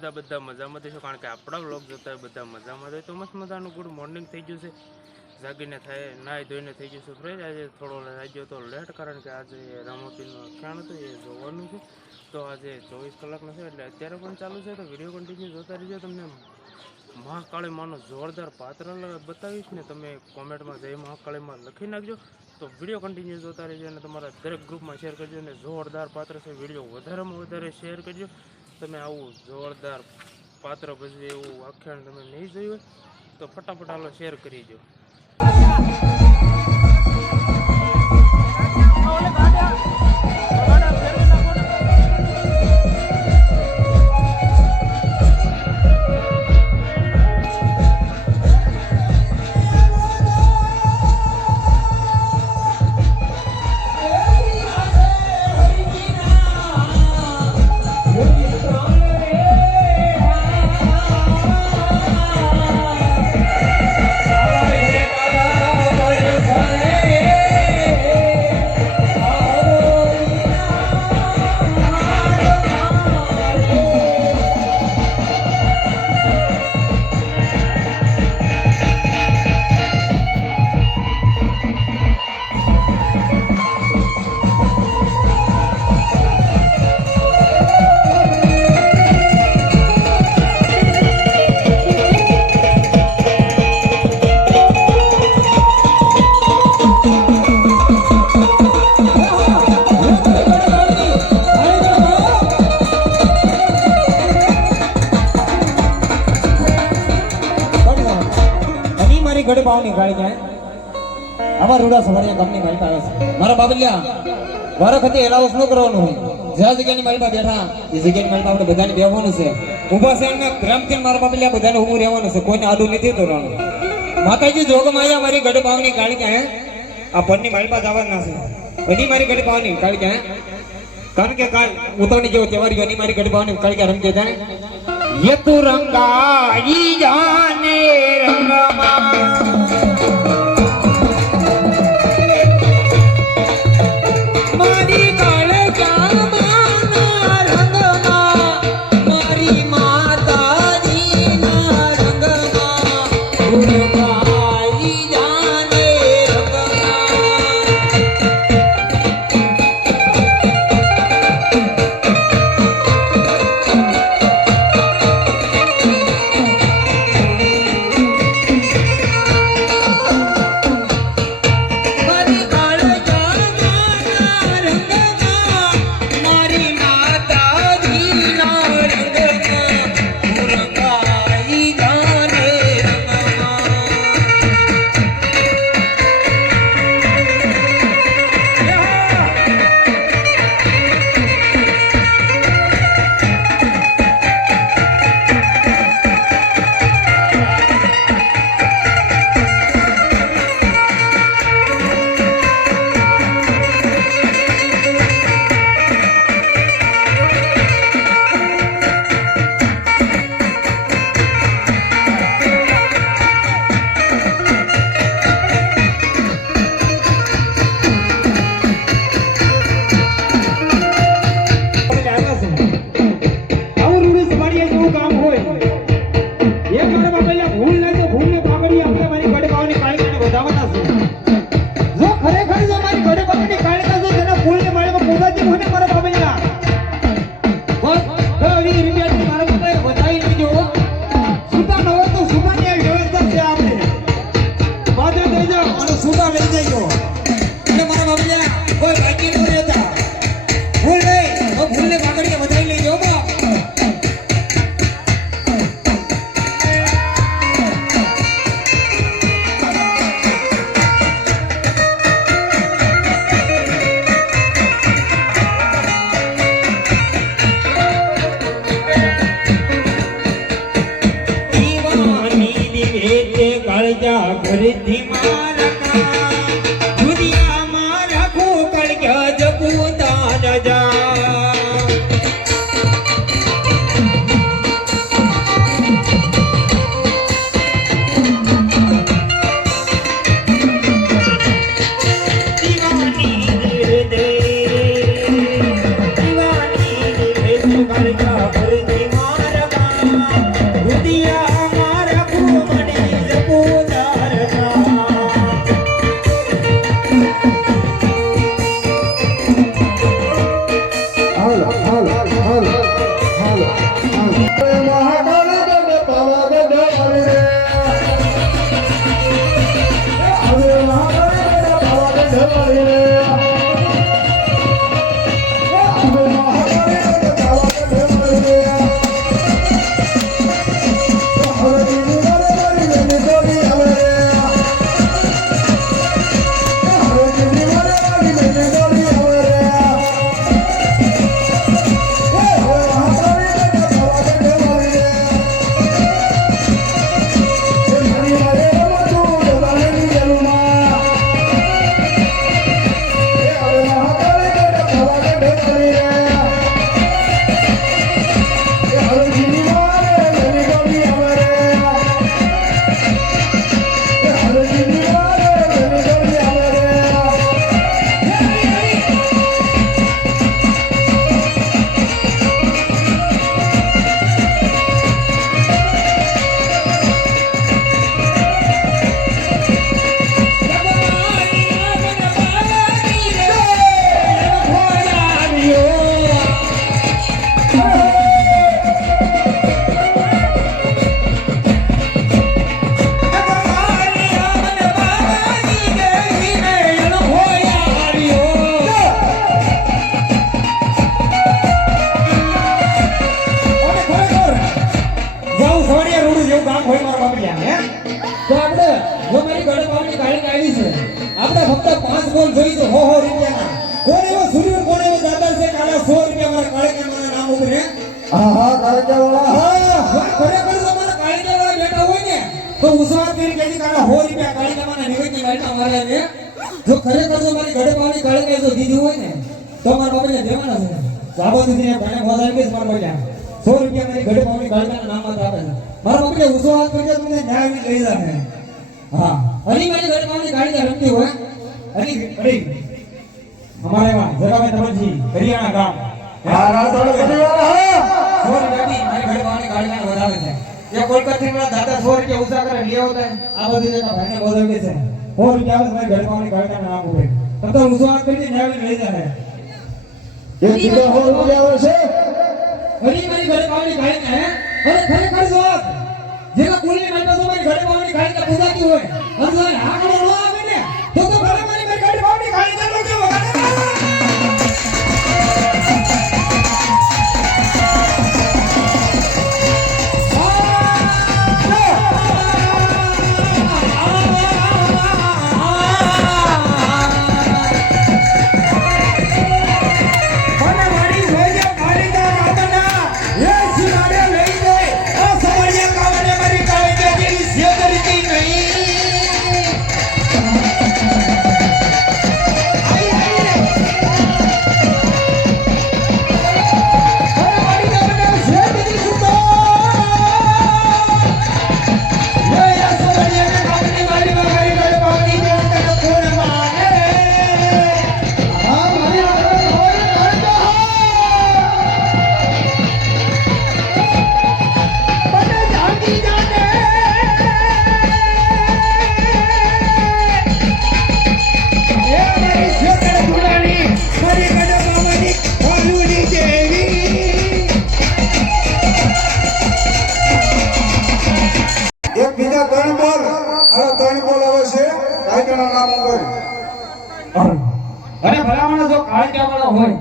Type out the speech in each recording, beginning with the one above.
બધા બધા મજામાં થઈશું, કારણ કે આપણા વ્લોગ જોતા બધા મજામાં થાય. તો મસ્ત મજાનું ગુડ મોર્નિંગ થઈ છે. જાગીને થાય, નાહી ધોઈને થઈ ગયું છે. ફ્રેશ આજે થોડો થઈ ગયો તો લેટ કારણ કે આજે રામોપીરનું અખ્યાન હતું, એ જોવાનું છે. તો આજે ચોવીસ કલાકનો છે, એટલે અત્યારે પણ ચાલુ છે. તો વીડિયો કન્ટિન્યુ જોતા રહીજો. તમને મહાકાળી માનો જોરદાર પાત્ર બતાવીશ ને તમે કોમેન્ટમાં જય મહાકાળીમાં લખી નાખજો. તો વીડિયો કન્ટિન્યુ જોતા રહેજો અને તમારા દરેક ગ્રુપમાં શેર કરજો અને જોરદાર પાત્ર છે. વીડિયો વધારેમાં વધારે શેર કરજો. તમે આવું જોરદાર પાત્ર ભજવે એવું આખ્યાન તમે નહીં જોયું તો ફટાફટ હાલો શેર કરી દો ઘડી ગાડી જાય. આમાં રૂડા સવારિયા કંપની મારી પાસે આવે મારા બાબલિયા વારખ હતી એલાવો શું કરવાનું. હોય જ્યાં જગ્યાની મારી બેઠા, એ જગ્યાની મારી પાસે બધાને બેહવાનું છે. ઊભા છે અને પ્રેમથી મારા બાબલિયા બધાને હું રહેવાનું છે. કોઈને આડું નથી કરવાનું માતાજી જોગમાં આવ્યા મારી ઘડી પાવની ગાડી જાય. આ પરની મારી પાસે આવવાના છે. બધી મારી ઘડી પાવની ગાડી જાય. કારણ કે કાલ ઉતરણી જેવો તહેવાર ગયો મારી ઘડી પાવની ગાડી રમ યતુ રંગા ઈ જાને રંગમાં هو જેવું કામ હોય મારા બાપલિયા હે? તો આપણે જો મારી ગળે પાવની કાળી કાઢી છે આપણે ફક્ત પાંચ બોલ જોઈ તો હો હો રૂપિયાના. કોણ એવો સૂર્ય કોણ એવો દાદા છે? કાળા સો રૂપિયા મારા કાળે કે મારા નામ ઉપર હે? હા હા કાળજાવાળા. હા હા, ખરેખર જો મારા કાળી વાળા બેઠા હોય ને તો ઉસવાત કરી કે કાળા હો રૂપિયા કાળે કે મારા નિવેદન ગાડીના મારે ને જો ખરેખર જો મારી ગળે પાવની કાળે કે જો દીધી હોય ને તો મારા બાપને દેવાના છે. સાબો દીધી ભાઈને કે મારા બાપલિયા સો રૂપિયા મારી ગળે પાવની કાળી નામ આપે છે. મારા બાપલિયા ઉસવાત કરી તમને ન્યાય બી લઈ જાને હા. હરી મારી ગળે પાવની કાળી રમતી હોય. હરી હરી અમારે એમાં મેં તમજી હરિયાણા ગામ. હા, રાતોડ ગઢીવાળા, હા. સો રૂપિયા મારી ઘરે પાવાની ગાડીમાં વધારે છે. જે કોલકાતાથી મારા દાદા સો રૂપિયા ઉસા કરે લે આવતા. આ બધી જગ્યા ભાઈને બોલાવે છે. સો રૂપિયા આવે મારી ગાડી પાવાની ગાડીમાં નામ હોય તમ તો ઉસો વાત કરી ન્યાય લઈ જાય એક કિલો હોલ રૂપિયા છે. હરી મારી ઘરે પાવની ખાઈ હે? અરે ખરેખર જો જેના કુલની મારી પાસે મારી ઘરે પાવાની ગાડી પૂજાતી હોય, અને જો આંકડો ભલામણ જો હોય,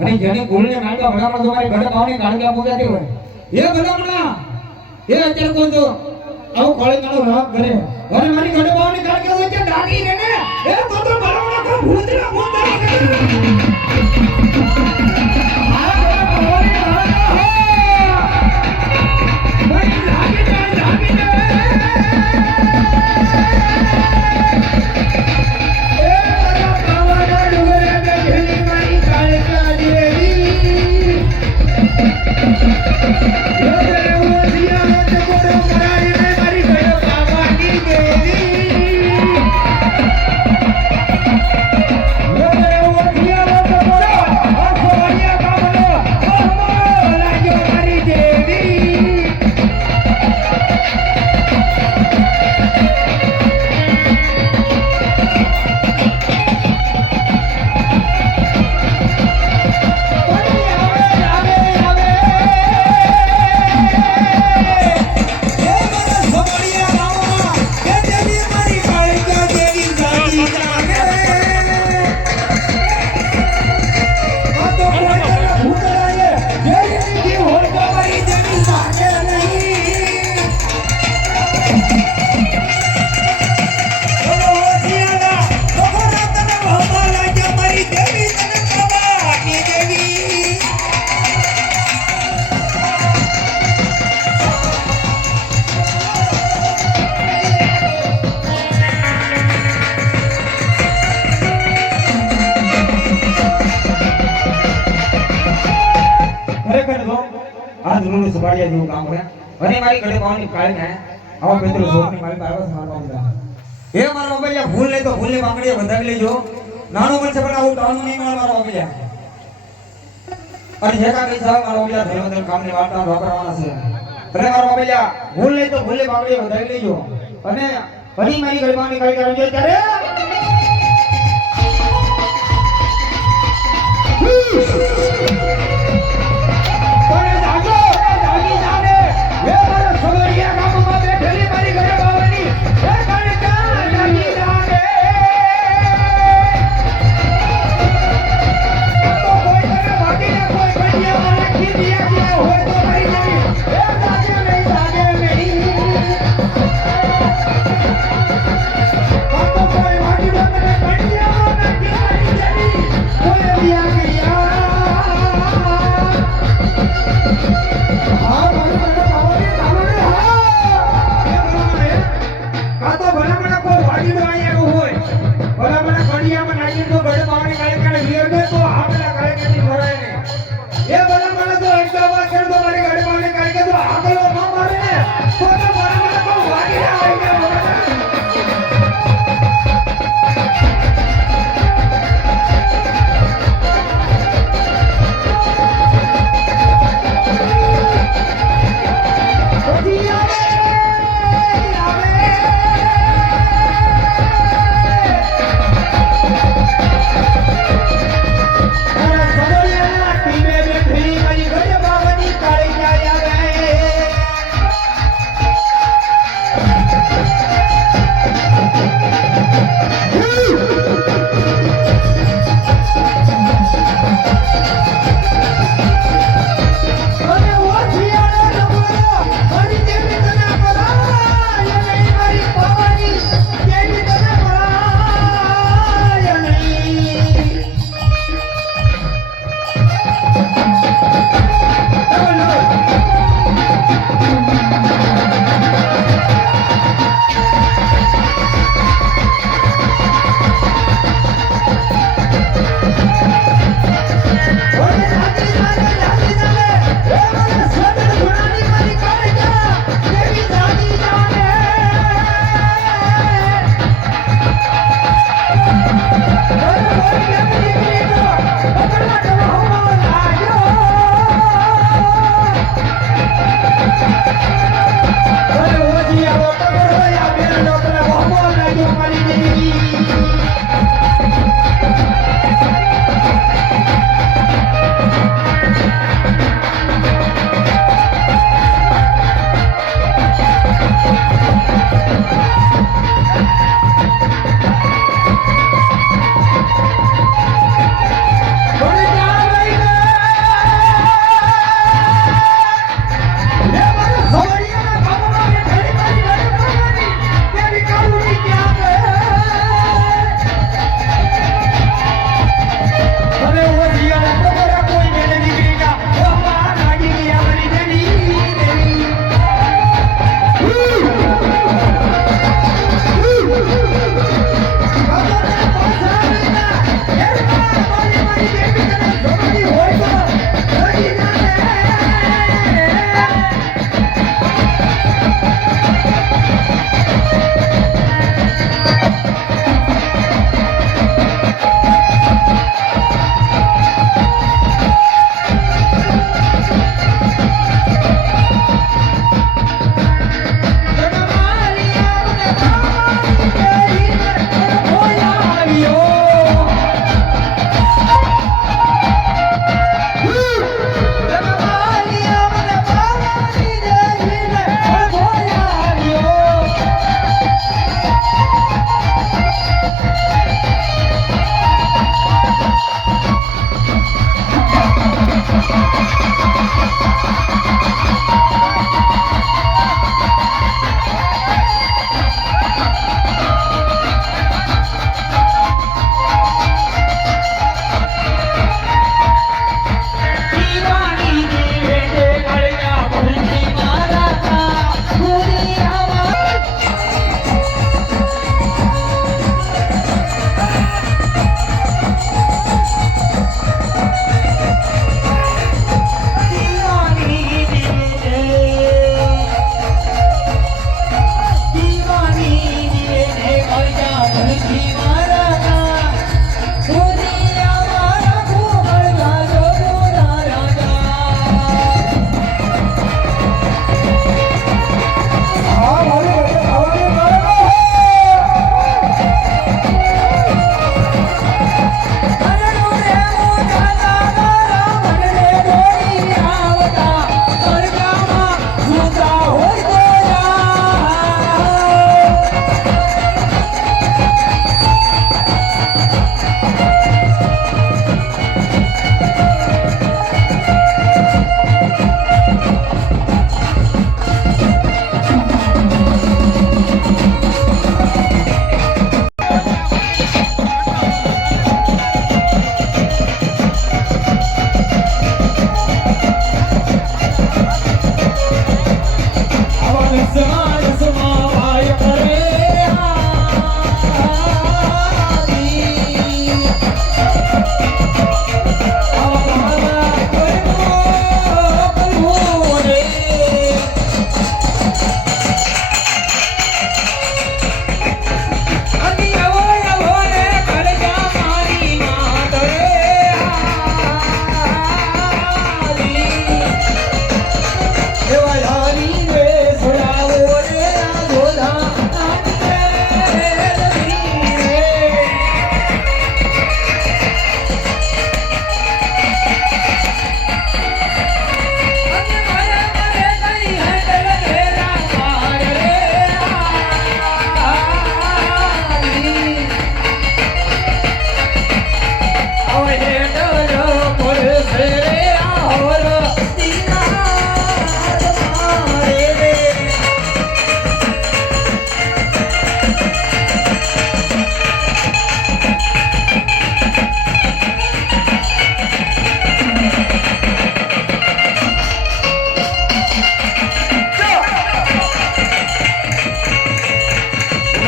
અને જેની ભૂલને માંડવા ભલામણ તમારી મારી ઘરે પાવની પૂજાતી હોય. એ ભલામણ એ અત્યારે કોઈ જો આવું કાળજાનો રાગ કરે? અને મારી પાવની કાળજા હોય છે ડાગી એ કો ભૂતરા ભૂતરા તો ભૂલે પાંગડીએ વધાવી લેજો. નાનો મળશે પણ આવું ટાણું નહીં મળે મારો ઓગલ્યા અને જે કાંઈ સાહેબ, મારો ઓગલ્યા ધર્મધર્મ કામની વાર્તા વાપરવાના છે. ભલે મારો ઓગલ્યા ભૂલ નહીં તો ભૂલે પાંગડીએ વધાવી લેજો. અને ફરી મારી ગરબાની કાળી કરજો ત્યારે. Woo!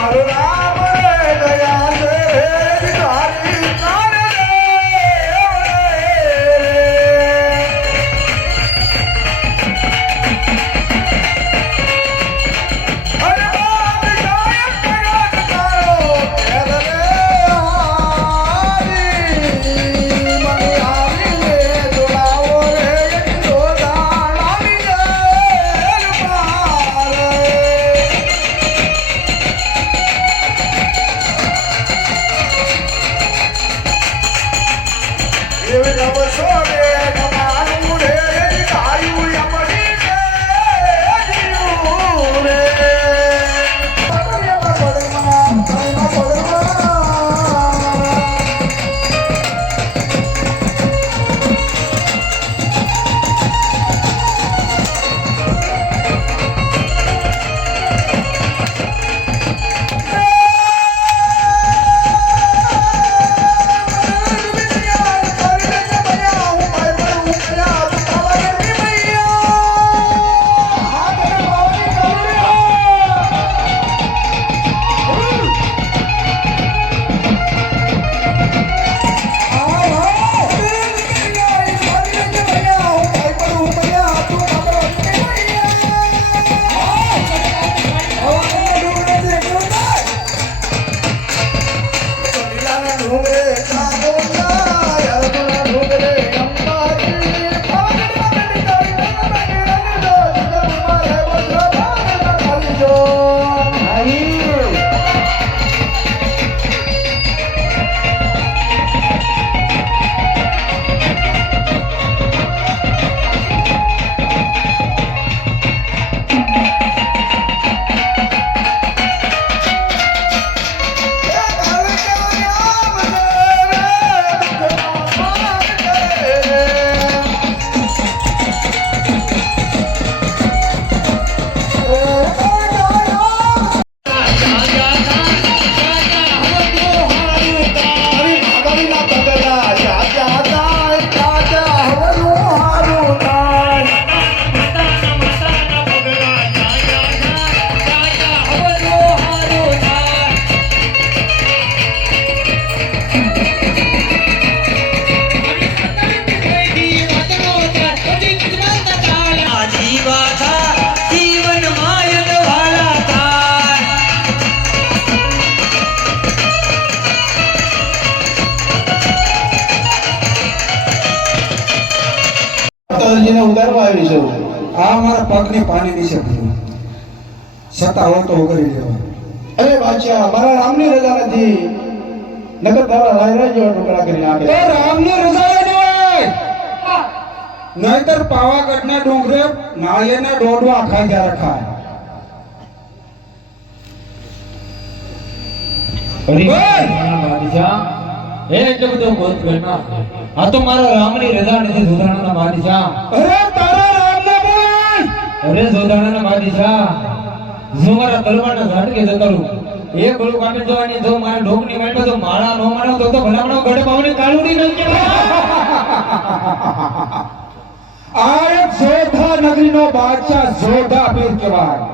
Marona. માતાજીને ઉતારવા આવી છું આ અમારા પગને પાણી નીચે પડ્યું છતાં હોય તો ઉગારી લેવા. અરે બાચ્યા મારા રામની રજા નથી. નકર તારા રાયરા જેવા ટુકડા કરી નાખે તો રામની રજા હોય નહીતર પાવાગઢના ડુંગરે નાળિયેરના દોડવા આખા ગયા રખાય એ એટલે બધો ગોત કરના આ તો મારા રામની રજા નથી જોધાણાના બાદશાહ. અરે તારા રામને બોલ! અરે જોધાણાના બાદશાહ જો મારા તલવારના ઝાટકે જતો રહું એક ગોળું કાપી જવાની જો મારા ઢોકની વાટમાં તો માળા નો મારો તો તો ભલામણો ગળે પાવની કાળુડી કહેવાય. આ એક જોધા નગરીનો બાદશાહ જોધા પીર કહેવાય.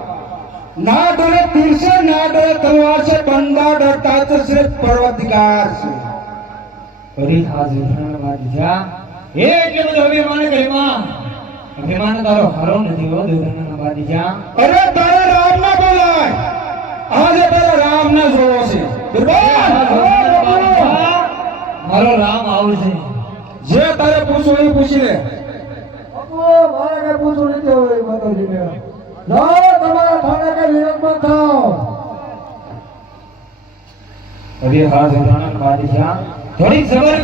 ના ડરે તીર છે ના ડરે તલવાર છે બંદા ડરતા તો સિર્ફ પર્વતગાર છે. આ જોધાણાના બાદશાહ એ એટલે બધો અભિમાન કરીમાં અભિમાન? તારો હારો નથી હો જોધાણાના બાદશાહ અરે તારે રામ ના બોલાય આજે તારે રામ ના જોવો છે! મારો રામ આવશે. જે તારે પૂછવું એ પૂછી લે. મારે કઈ પૂછવું નથી માતાજી ને લો તમારા થાને કઈ વિરાજમાન થાઓ અરે હા જોધાણાના બાદશાહ સબર